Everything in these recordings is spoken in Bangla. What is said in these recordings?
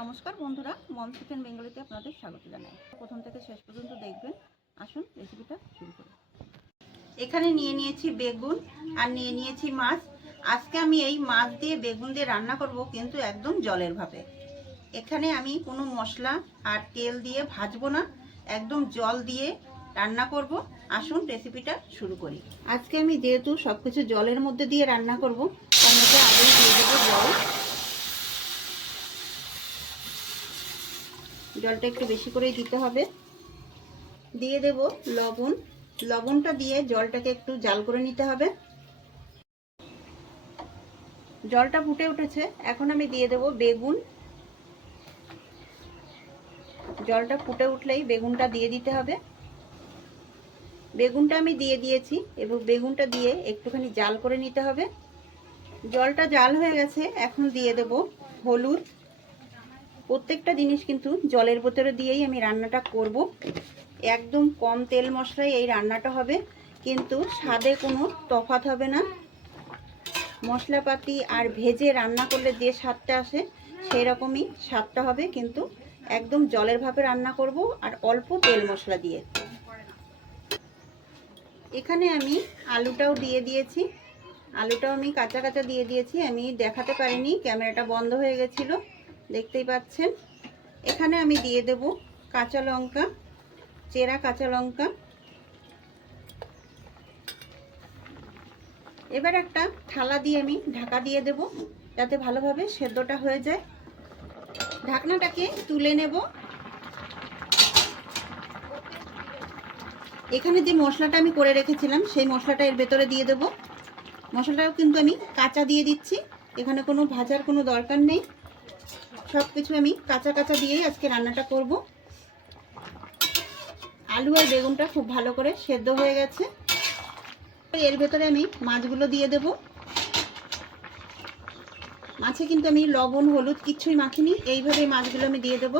নমস্কার বন্ধুরা মম চিকেন বেঙ্গলিতে আপনাদের স্বাগত জানাই। প্রথম থেকে শেষ পর্যন্ত দেখবেন, আসুন রেসিপিটা শুরু করি। এখানে নিয়ে নিয়েছি বেগুন আর নিয়ে নিয়েছি মাছ। আজকে আমি এই মাছ দিয়ে বেগুন দিয়ে রান্না করব কিন্তু একদম জলের ভাবে এখানে আমি কোনো মশলা আর তেল দিয়ে ভাজবো না, একদম জল দিয়ে রান্না করব। আসুন রেসিপিটা শুরু করি। আজকে আমি যেহেতু সব কিছু জলের মধ্যে দিয়ে রান্না করব তার আগেই দিয়ে দেবো জল। জলটা একটু বেশি করেই দিতে হবে। দিয়ে দেব লবণ। লবণটা দিয়ে জলটাকে একটু জাল করে নিতে হবে। জলটা ফুটে উঠেছে। এখন আমি দিয়ে দেব বেগুন। জলটা ফুটে উঠলেই বেগুনটা দিয়ে দিতে হবে। বেগুনটা আমি দিয়ে দিয়েছি। এবং বেগুনটা দিয়ে একটুখানি জাল করে নিতে হবে। জলটা জাল হয়ে গেছে। এখন দিয়ে দেব হলুদ। প্রত্যেকটা জিনিস কিন্তু জলের বোতলে দিয়েই আমি রান্নাটা করব। একদম কম তেল মশলায় এই রান্নাটা হবে, কিন্তু স্বাদে কোনো তফাত হবে না। মশলাপাতি আর ভেজে রান্না করলে যে স্বাদটা আসে সেই রকমই স্বাদটা হবে, কিন্তু একদম জলের ভাবে রান্না করব আর অল্প তেল মশলা দিয়ে। এখানে আমি আলুটাও দিয়ে দিয়েছি। আলুটাও আমি কাঁচা কাঁচা দিয়ে দিয়েছি, আমি দেখাতে পারিনি, ক্যামেরাটা বন্ধ হয়ে গেছিল। দেখতেই পাচ্ছেন? এখানে আমি দিয়ে দেব কাঁচা লঙ্কা, চেরা কাঁচা লঙ্কা। এবার একটা থালা দিয়ে আমি ঢাকা দিয়ে দেব, যাতে ভালোভাবে সেদ্ধটা হয়ে যায়। ঢাকনাটাকে তুলে নেব। এখানে যে মশলাটা আমি করে রেখেছিলাম, সেই মশলাটা এর ভেতরে দিয়ে দেব। মশলাটাও কিন্তু আমি কাঁচা দিয়ে দিচ্ছি। এখানে কোনো ভাজার কোনো দরকার নেই। সব কিছু আমি কাঁচা কাঁচা দিয়েই আজকে রান্নাটা করব। আলু আর বেগুনটা খুব ভালো করে সেদ্ধ হয়ে গেছে। এর ভেতরে আমি মাছগুলো দিয়ে দেব। মাছে কিন্তু আমি লবণ, হলুদ কিচ্ছুই মাখিনি এইভাবে মাছগুলো আমি দিয়ে দেব।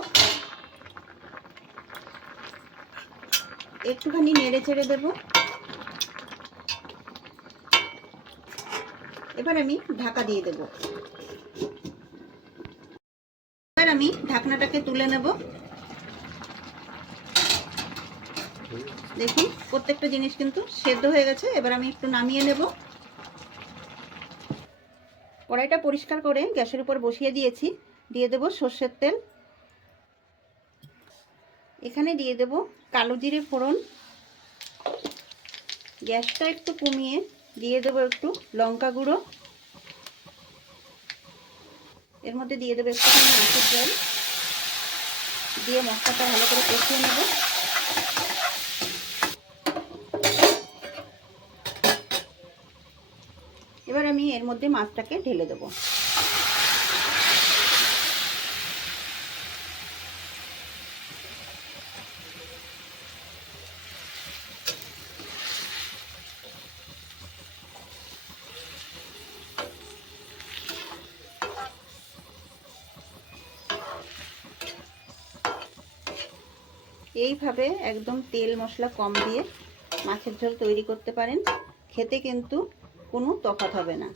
একটুখানি নেড়ে চেড়ে দেব। এবার আমি ঢাকা দিয়ে দেবো এবার আমি ঢাকনাটাকে তুলে নেব। দেখুন, প্রত্যেকটা জিনিস কিন্তু সেদ্ধ হয়ে গেছে। এবার আমি একটু নামিয়ে নেব। কড়াইটা পরিষ্কার করে গ্যাসের উপর বসিয়ে দিয়েছি। দিয়ে দেব সর্ষের তেল। এখানে দিয়ে দেব কালো জিরে ফোড়ন। গ্যাসটা একটু কমিয়ে দিয়ে দেবো একটু লঙ্কা গুঁড়ো। এর মধ্যে দিয়ে দেবো একটু মাছের জল। দিয়ে মশলাটা ভালো করে কষিয়ে নেব। এবার আমি এর মধ্যে মাছটাকে ঢেলে দেবো। এইভাবে একদম তেল মশলা কম দিয়ে মাছের ঝোল তৈরি করতে পারেন। খেতে কিন্তু কোনো তফাৎ হবে না।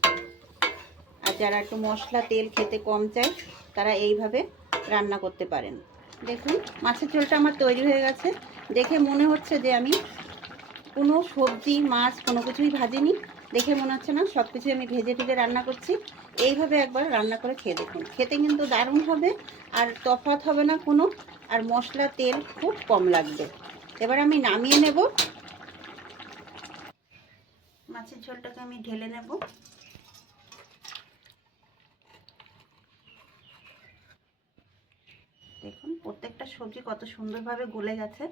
আর যারা একটু মশলা, তেল খেতে কম চায়, তারা এইভাবে রান্না করতে পারেন। দেখুন, মাছের ঝোলটা আমার তৈরি হয়ে গেছে। দেখে মনে হচ্ছে যে আমি কোনো সবজি, মাছ কোনো কিছুই ভাজিনি। দেখে মনে হচ্ছে না সব কিছু আমি ভেজে ভেজে রান্না করছি। এইভাবে একবার রান্না করে খেয়ে দেখুন। খেতে কিন্তু দারুণ হবে, আর তফাৎ হবে না কোনো, আর মশলা, তেল খুব কম লাগবে। এবার আমি নামিয়ে নেব। মাছের ঝোলটাকে আমি ঢেলে নেব। দেখুন, প্রত্যেকটা সবজি কত সুন্দরভাবে গলে গেছে।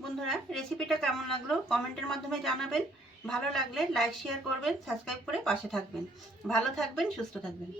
বন্ধুরা রেসিপিটা কেমন লাগল? কমেন্টের মাধ্যমে জানাবেন। ভালো লাগলে লাইক শেয়ার করবেন সাবস্ক্রাইব করে পাশে থাকবেন। ভালো থাকবেন, সুস্থ থাকবেন।